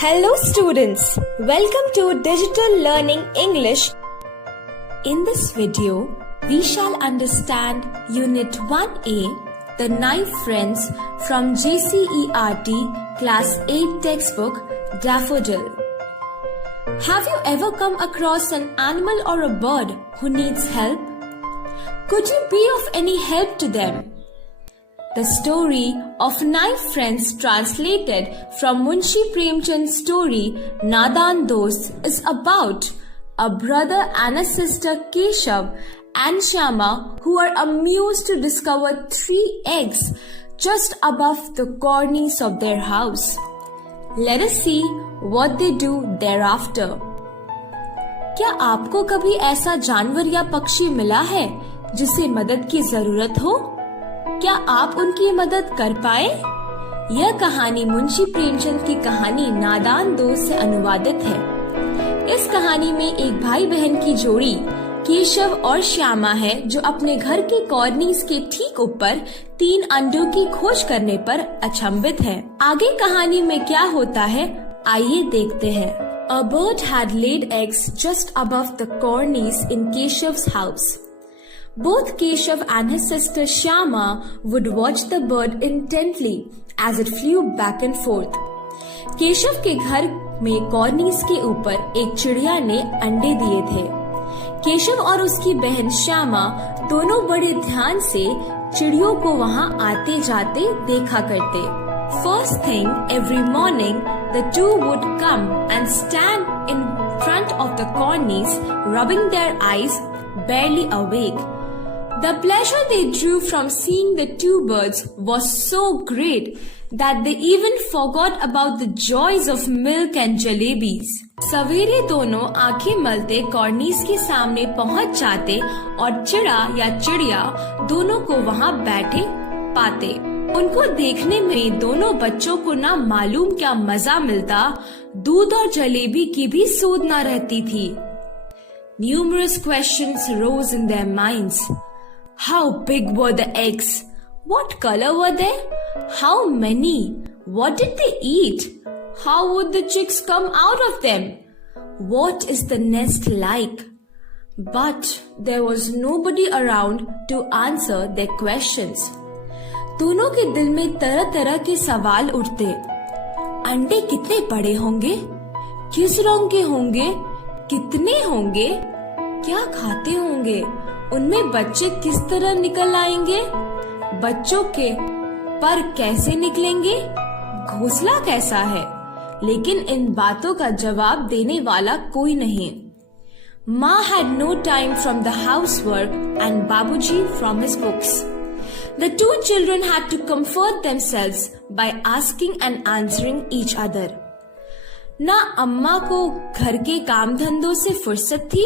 Hello students, welcome to Digital Learning English. In this video, we shall understand Unit 1A, The 9 Friends from JCERT Class 8 textbook, Daffodil. Have you ever come across an animal or a bird who needs help? Could you be of any help to them? The story of 9 friends translated from Munshi Premchand's story Nadan Dost is about a brother and a sister Keshav and Shyama who are amused to discover 3 eggs just above the cornice of their house. Let us see what they do thereafter. क्या आपको कभी ऐसा जानवर या पक्षी मिला है जिसे मदद की जरूरत हो? क्या आप उनकी मदद कर पाए? यह कहानी मुंशी प्रेमचंद की कहानी नादान दोस्त से अनुवादित है। इस कहानी में एक भाई बहन की जोड़ी केशव और श्यामा है जो अपने घर के कॉर्निस के ठीक ऊपर 3 अंडों की खोज करने पर अचंभित है। आगे कहानी में क्या होता है, आइए देखते हैं। A bird had laid eggs just above the cornice in Keshav's house. Both Keshav and his sister Shyama would watch the bird intently as it flew back and forth. Keshav के घर में कॉर्निस के ऊपर एक चिड़िया ने अंडे दिए थे। केशव और उसकी बहन श्यामा दोनों बड़े ध्यान से चिड़ियों को वहाँ आते जाते देखा करते। First thing every morning, the two would come and stand in front of the cornice, rubbing their eyes, barely awake. The pleasure they drew from seeing the 2 birds was so great that they even forgot about the joys of milk and jalebis. सवेरे दोनों आंखें मलते कॉर्निस के सामने पहुंच जाते और चिड़ा या चिड़िया दोनों को वहां बैठे पाते। उनको देखने में दोनों बच्चों को ना मालूम क्या मजा मिलता, दूध और जलेबी की भी सूध न रहती थी। Numerous questions rose in their minds. How big were the eggs? What color were they? How many? What did they eat? How would the chicks come out of them? What is the nest like? But there was nobody around to answer their questions. दोनों के दिल में तरह तरह के सवाल उठते। अंडे कितने बड़े होंगे? किस रंग के होंगे? कितने होंगे? क्या खाते होंगे? उनमें बच्चे किस तरह निकल आएंगे? बच्चों के पर कैसे निकलेंगे? घोंसला कैसा है? लेकिन इन बातों का जवाब देने वाला कोई नहीं। माँ had no time from the housework and Babuji from his books. The 2 children had to comfort themselves by asking and answering each other. ना अम्मा को घर के काम धंधों से फुर्सत थी,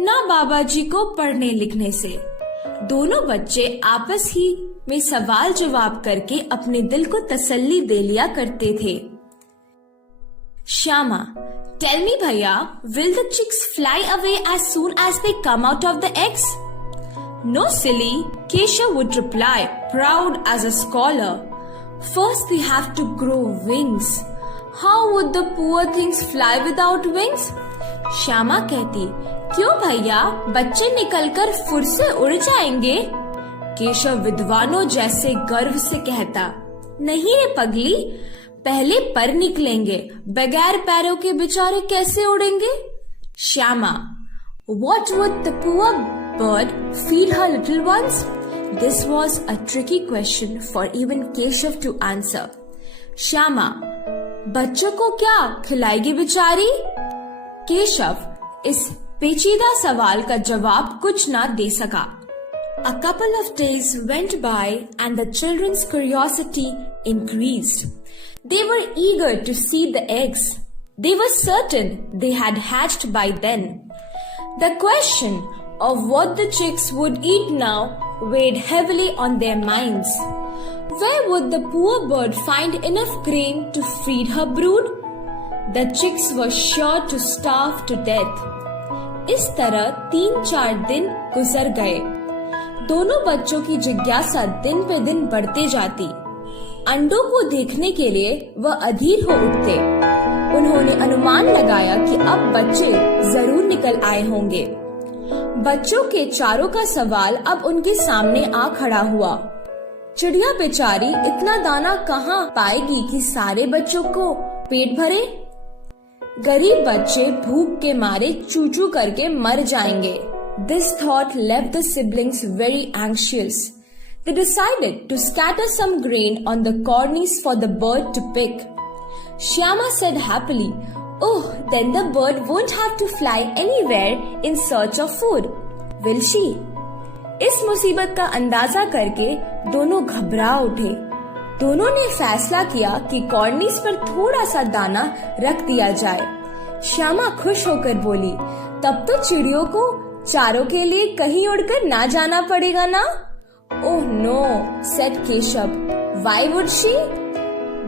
ना बाबा जी को पढ़ने लिखने से। दोनों बच्चे आपस ही में सवाल जवाब करके अपने दिल को तसल्ली दे लिया करते थे। श्यामा, tell me भैया, will the chicks fly away as soon as they come out of the eggs? No silly, Keshav would reply, proud as a scholar. First they have to grow wings. How would the poor things fly without wings? Shyama कहती, क्यों भैया, बच्चे निकलकर फुर से उड़ जाएंगे? केशव विद्वानों जैसे गर्व से कहता, नहीं रे पगली, पहले पर निकलेंगे, बगैर पैरों के बेचारे कैसे उड़ेंगे? Shyama, what would the poor bird feed her little ones? This was a tricky question for even Keshav to answer. Shyama, बच्चों को क्या खिलाएगी बेचारी? केशव इस पेचीदा सवाल का जवाब कुछ ना दे सका। A couple of days went by and the children's curiosity increased. They were eager to see the eggs. They were certain they had hatched by then. The question of what the chicks would eat now weighed heavily on their minds. Where would the poor bird find enough grain to feed her brood? The chicks were sure to starve to death. इस तरह 3-4 दिन गुजर गए। दोनों बच्चों की जिज्ञासा दिन पे दिन बढ़ते जाती। अंडों को देखने के लिए वह अधीर हो उठते। उन्होंने अनुमान लगाया कि अब बच्चे जरूर निकल आए होंगे। बच्चों के चारों का सवाल अब उनके सामने आ खड़ा हुआ। चिड़िया बेचारी इतना दाना कहाँ पाएगी कि सारे बच्चों को पेट भरे? गरीब बच्चे भूख के मारे चूचू करके मर जाएंगे। This thought left the siblings very anxious. They decided to scatter some grain on the cornice for the bird to pick. Shyama said happily, "Oh, then the bird won't have to fly anywhere in search of food, will she?" इस मुसीबत का अंदाजा करके दोनों घबरा उठे। दोनों ने फैसला किया कि कॉर्निस पर थोड़ा सा दाना रख दिया जाए। श्यामा खुश होकर बोली, तब तो चिड़ियों को चारों के लिए कहीं उड़कर ना जाना पड़ेगा ना? Oh no, said Keshav. Why would she?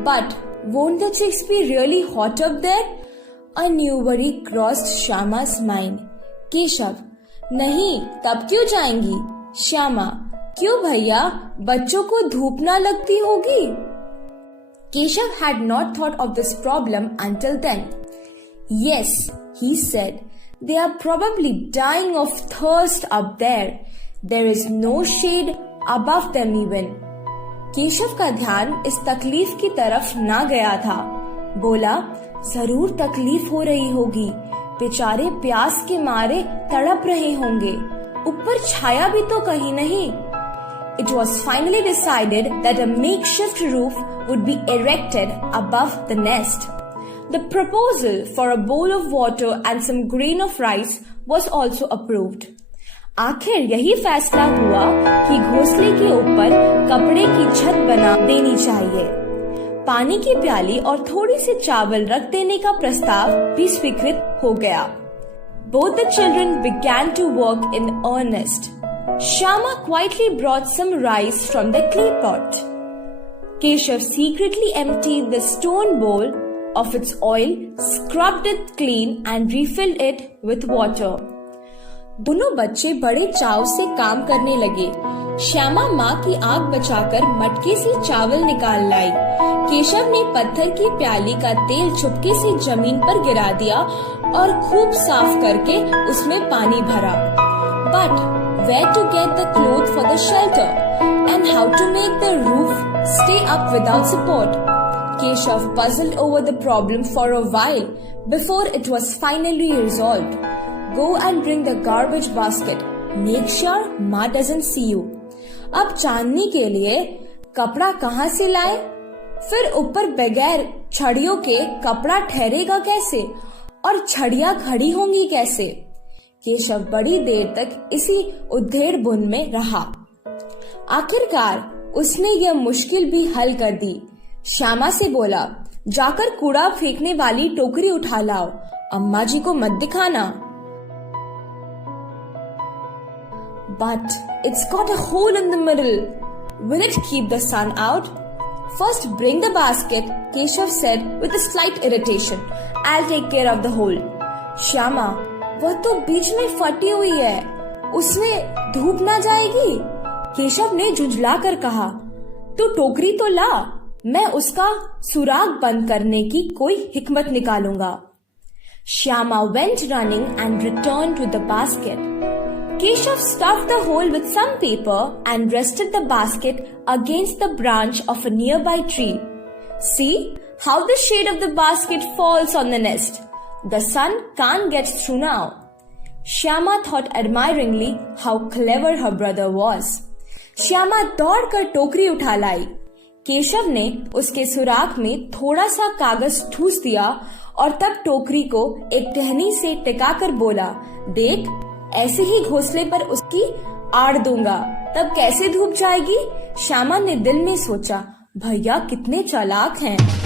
But won't the chicks be really hot up there? A new worry crossed Shyama's mind. Keshav, नहीं, तब क्यों जाएंगी? श्यामा, क्यों भैया, बच्चों को धूप ना लगती होगी? Keshav had not thought of this problem until then. Yes, he said. They are probably dying of thirst up there. There is no shade above them even. Keshav का ध्यान इस तकलीफ की तरफ ना गया था। बोला, जरूर तकलीफ हो रही होगी, बेचारे प्यास के मारे तड़प रहे होंगे, ऊपर छाया भी तो कहीं नहीं। It was finally decided that a makeshift roof would be erected above the nest. The proposal for a bowl of water and some grain of rice was also approved. आखिर यही फैसला हुआ कि घोंसले के ऊपर कपड़े की छत बना देनी चाहिए। पानी की प्याली और थोड़ी सी चावल रख देने का प्रस्ताव भी स्वीकृत हो गया। Both the children began to work in earnest. Shyama quietly brought some rice from the clay pot. Keshav secretly emptied the stone bowl of its oil, scrubbed it clean and refilled it with water. दोनों बच्चे बड़े चाव से काम करने लगे। श्यामा माँ की आंख बचाकर मटके से चावल निकाल लाई। केशव ने पत्थर की प्याली का तेल चुपके से जमीन पर गिरा दिया और खूब साफ करके उसमें पानी भरा। But where to get the cloth for the shelter and how to make the roof stay up without support? Keshav puzzled over the problem for a while before it was finally resolved. Go and bring the garbage basket. Make sure Ma doesn't see you. अब चांदनी के लिए कपड़ा कहाँ से लाए? फिर ऊपर बगैर छड़ियों के कपड़ा ठहरेगा कैसे? और छड़ियाँ खड़ी होंगी कैसे? केशव बड़ी देर तक इसी उधेड़-बुन में रहा। आखिरकार उसने यह मुश्किल भी हल कर दी। श्यामा से बोला, जाकर कूड़ा फेंकने वाली टोकरी उठा लाओ, अम्मा जी को मत दिखाना। But it's got a hole in the middle. Will it keep the sun out? First bring the basket, Keshav said with a slight irritation. I'll take care of the hole. Shyama, वह तो बीच में फटी हुई है, उसमें धूप ना जाएगी? केशव ने झुंझला कर कहा, तू टोकरी तो ला, मैं उसका सुराग बंद करने की कोई हिकमत निकालूंगा। Shyama went running and returned with the basket. Keshav stuffed the hole with some paper and rested the basket against the branch of a nearby tree. See how the shade of the basket falls on the nest. The sun can't get through now. Shyama thought admiringly how clever her brother was. Shyama दौड़कर टोकरी उठा लाई। केशव ने उसके सुराख में थोड़ा सा कागज ठूस दिया और तब टोकरी को एक टहनी से टिकाकर बोला, देख, ऐसे ही घोंसले पर उसकी आड़ दूंगा, तब कैसे धूप जाएगी? श्यामा ने दिल में सोचा, भैया कितने चालाक हैं।